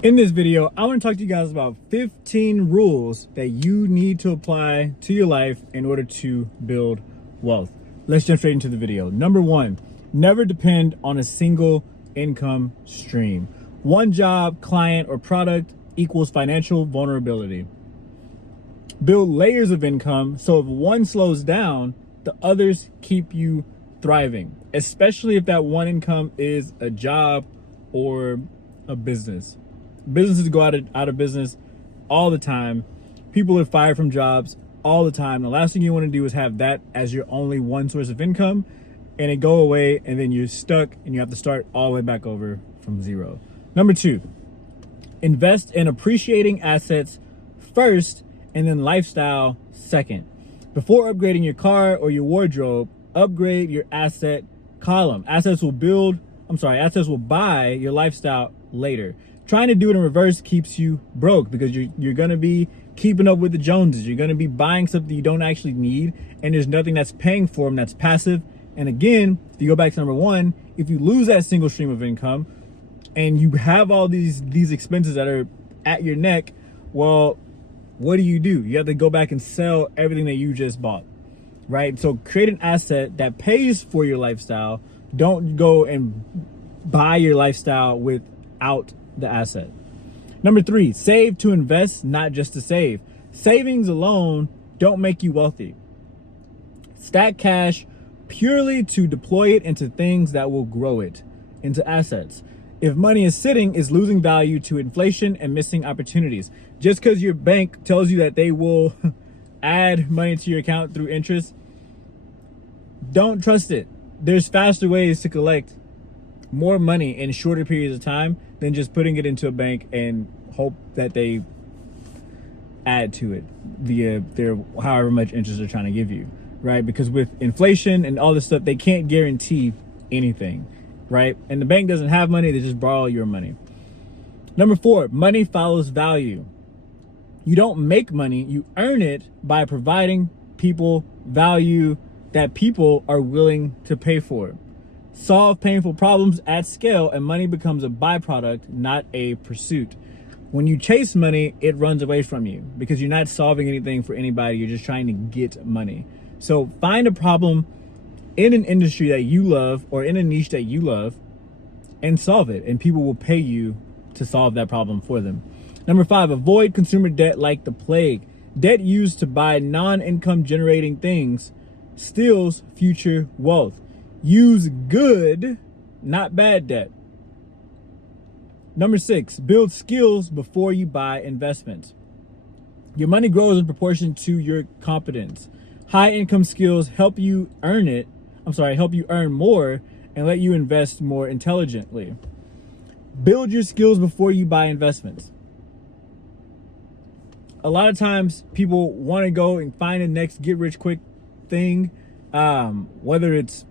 In this video, I want to talk to you guys about 15 rules that you need to apply to your life in order to build wealth. Let's jump straight into the video. Number one, never depend on a single income stream. One job, client, or product equals financial vulnerability. Build layers of income so if one slows down, the others keep you thriving, especially if that one income is a job or a business. Businesses go out of business all the time. People are fired from jobs all the time. The last thing you want to do is have that as your only one source of income and it go away and then you're stuck and you have to start all the way back over from zero. Number two, invest in appreciating assets first and then lifestyle second. Before upgrading your car or your wardrobe, upgrade your asset column. Assets will buy your lifestyle later. Trying to do it in reverse keeps you broke because you're going to be keeping up with the Joneses. You're going to be buying something you don't actually need, and there's nothing that's paying for them that's passive. And again, if you go back to number one, if you lose that single stream of income and you have all these expenses that are at your neck, well, what do? You have to go back and sell everything that you just bought, right? So create an asset that pays for your lifestyle. Don't go and buy your lifestyle without the asset. Number three, save to invest, not just to save. Savings alone don't make you wealthy. Stack cash purely to deploy it into things that will grow it, into assets. If money is sitting, it's losing value to inflation and missing opportunities. Just because your bank tells you that they will add money to your account through interest, don't trust it. There's faster ways to collect more money in shorter periods of time than just putting it into a bank and hope that they add to it via their however much interest they're trying to give you, right? Because with inflation and all this stuff, they can't guarantee anything, right? And the bank doesn't have money, they just borrow your money. Number four, money follows value. You don't make money, you earn it by providing people value that people are willing to pay for. Solve painful problems at scale and money becomes a byproduct, not a pursuit. When you chase money, it runs away from you because you're not solving anything for anybody. You're just trying to get money. So find a problem in an industry that you love or in a niche that you love and solve it. And people will pay you to solve that problem for them. Number five, avoid consumer debt like the plague. Debt used to buy non-income generating things steals future wealth. Use good, not bad debt. Number six, build skills before you buy investments. Your money grows in proportion to your competence. High income skills help you earn more and let you invest more intelligently. Build your skills before you buy investments. A lot of times people want to go and find the next get rich quick thing, whether it's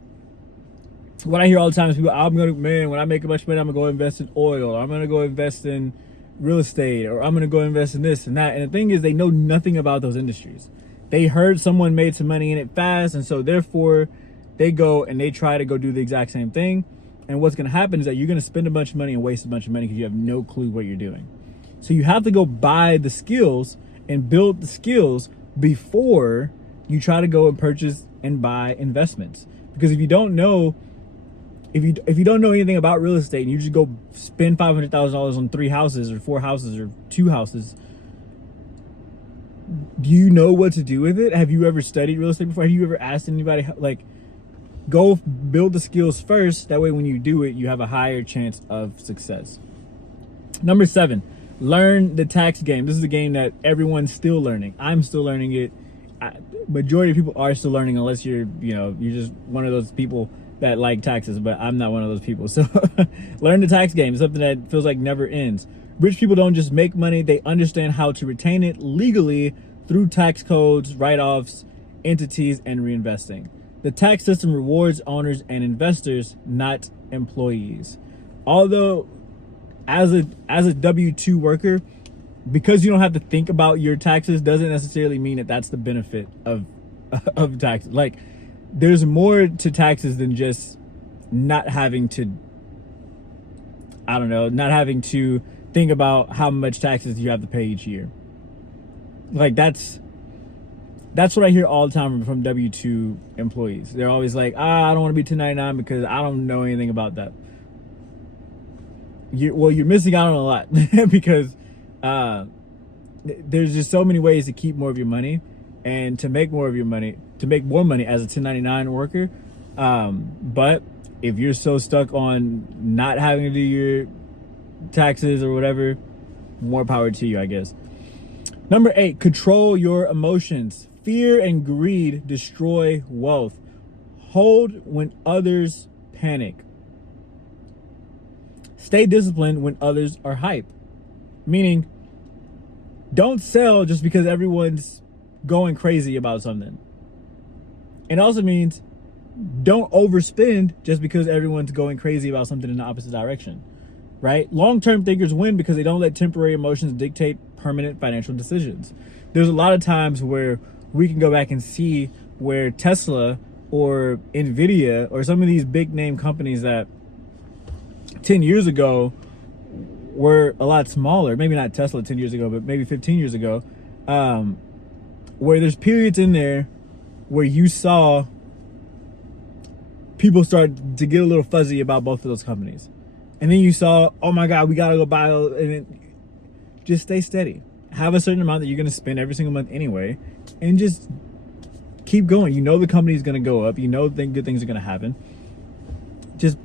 what I hear all the time is people, when I make a bunch of money, I'm gonna go invest in oil, or I'm gonna go invest in real estate, or I'm gonna go invest in this and that. And the thing is, they know nothing about those industries. They heard someone made some money in it fast, and so therefore they go and they try to go do the exact same thing. And what's gonna happen is that you're gonna spend a bunch of money and waste a bunch of money because you have no clue what you're doing. So you have to go buy the skills and build the skills before you try to go and purchase and buy investments. Because if you don't know anything about real estate and you just go spend $500,000 on 3 houses or 4 houses or 2 houses, do you know what to do with it? Have you ever studied real estate before? Have you ever asked anybody? Like, go build the skills first. That way when you do it, you have a higher chance of success. Number seven, learn the tax game. This is a game that everyone's still learning. I'm still learning it. Majority of people are still learning unless you're just one of those people that like taxes, but I'm not one of those people. So learn the tax game. It's something that feels like never ends. Rich people don't just make money, they understand how to retain it legally through tax codes, write-offs, entities, and reinvesting. The tax system rewards owners and investors, not employees. Although as a W-2 worker, because you don't have to think about your taxes doesn't necessarily mean that that's the benefit of taxes. Like, there's more to taxes than just not having to think about how much taxes you have to pay each year. Like that's what I hear all the time from W-2 employees. They're always like, I don't want to be 1099 because I don't know anything about that. You're missing out on a lot because there's just so many ways to keep more of your money and to make more of your money, to make more money as a 1099 worker. But if you're so stuck on not having to do your taxes or whatever, more power to you, I guess. Number 8, control your emotions. Fear and greed destroy wealth. Hold when others panic. Stay disciplined when others are hype. Meaning, don't sell just because everyone's going crazy about something. It also means don't overspend just because everyone's going crazy about something in the opposite direction, right? Long-term thinkers win because they don't let temporary emotions dictate permanent financial decisions. There's a lot of times where we can go back and see where Tesla or Nvidia or some of these big name companies that 10 years ago were a lot smaller, maybe not Tesla 10 years ago, but maybe 15 years ago, where there's periods in there where you saw people start to get a little fuzzy about both of those companies. And then you saw, oh my God, we gotta go buy, and just stay steady. Have a certain amount that you're gonna spend every single month anyway, and just keep going. You know the company's gonna go up. You know good things are gonna happen. Just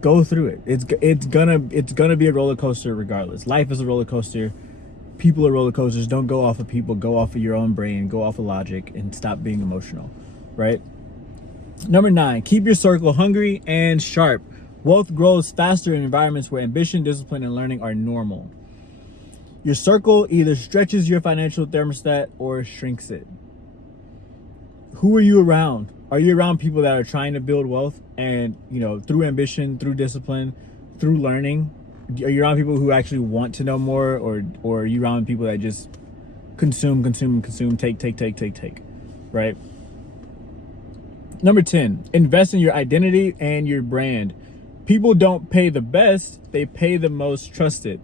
go through it. It's gonna be a roller coaster regardless. Life is a roller coaster. People are roller coasters. Don't go off of people. Go off of your own brain. Go off of logic and stop being emotional, right? Number 9, keep your circle hungry and sharp. Wealth grows faster in environments where ambition, discipline, and learning are normal. Your circle either stretches your financial thermostat or shrinks it. Who are you around? Are you around people that are trying to build wealth and, through ambition, through discipline, through learning? Are you around people who actually want to know more, or are you around people that just consume, take, right? Number 10, invest in your identity and your brand. People don't pay the best, they pay the most trusted.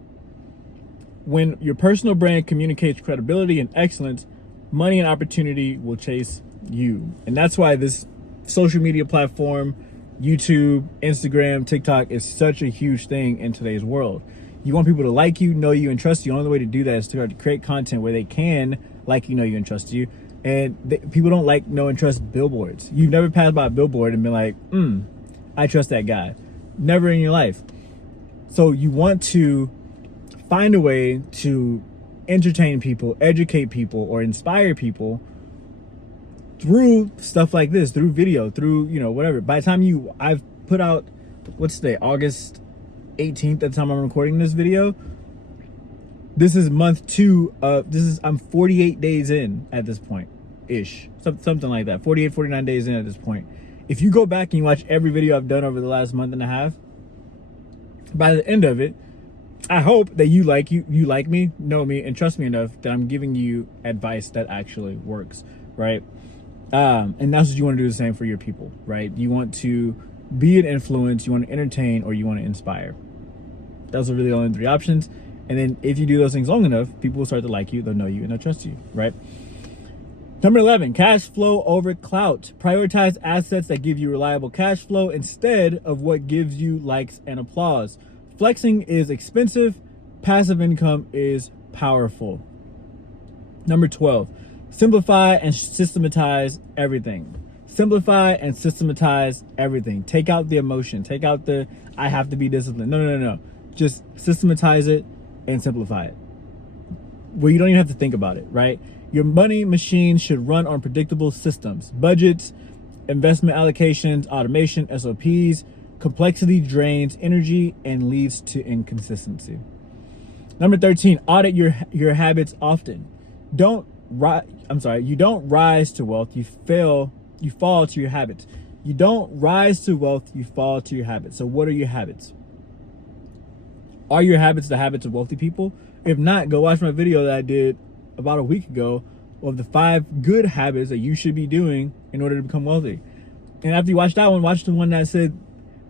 When your personal brand communicates credibility and excellence, money and opportunity will chase you. And that's why this social media platform, YouTube, Instagram, TikTok, is such a huge thing in today's world. You want people to like you, know you, and trust you. The only way to do that is to create content where they can like you, know you, and trust you. And people don't like, know, and trust billboards. You've never passed by a billboard and been like, I trust that guy. Never in your life. So you want to find a way to entertain people, educate people, or inspire people through stuff like this, through video, through, whatever. By the time I've put out, what's today, August 18th, at the time I'm recording this video. This is month 2 I'm 48 days in at this point, ish. Something like that, 48, 49 days in at this point. If you go back and you watch every video I've done over the last month and a half, by the end of it, I hope that you like me, know me, and trust me enough that I'm giving you advice that actually works, right? And that's what you want to do the same for your people, right? You want to be an influence, you want to entertain, or you want to inspire. Those are really the only 3 options. And then if you do those things long enough, people will start to like you, they'll know you, and they'll trust you, right? Number 11, cash flow over clout. Prioritize assets that give you reliable cash flow instead of what gives you likes and applause. Flexing is expensive. Passive income is powerful. Number 12, simplify and systematize everything. Simplify and systematize everything. Take out the emotion. Take out the, I have to be disciplined. No. Just systematize it and simplify it, where you don't even have to think about it, right? Your money machine should run on predictable systems, budgets, investment allocations, automation, SOPs. Complexity drains energy and leads to inconsistency. Number 13, audit your habits often. You don't rise to wealth, you fall to your habits. You don't rise to wealth, you fall to your habits. So what are your habits? Are your habits the habits of wealthy people? If not, go watch my video that I did about a week ago of the 5 good habits that you should be doing in order to become wealthy. And after you watch that one, watch the one that said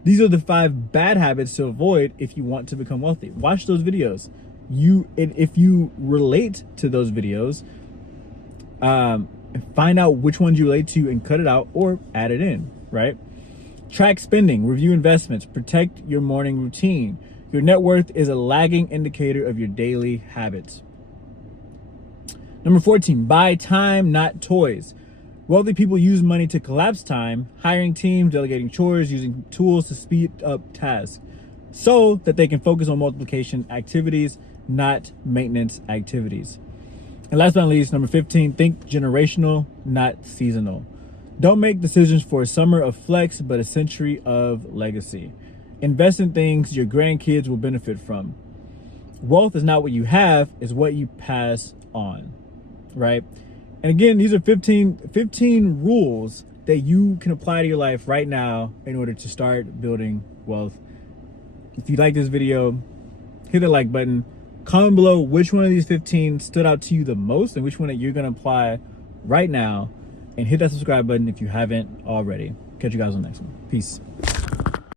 These are the 5 bad habits to avoid if you want to become wealthy. Watch those videos. If you relate to those videos, find out which ones you relate to and cut it out or add it in, right? Track spending, review investments, protect your morning routine. Your net worth is a lagging indicator of your daily habits. Number 14, buy time, not toys. Wealthy people use money to collapse time, hiring teams, delegating chores, using tools to speed up tasks so that they can focus on multiplication activities, not maintenance activities. And last but not least, number 15, think generational, not seasonal. Don't make decisions for a summer of flex, but a century of legacy. Invest in things your grandkids will benefit from. Wealth is not what you have, it's what you pass on, right? And again, these are 15 rules that you can apply to your life right now in order to start building wealth. If you like this video, hit the like button. Comment below which one of these 15 stood out to you the most and which one that you're going to apply right now. And hit that subscribe button if you haven't already. Catch you guys on the next one. Peace.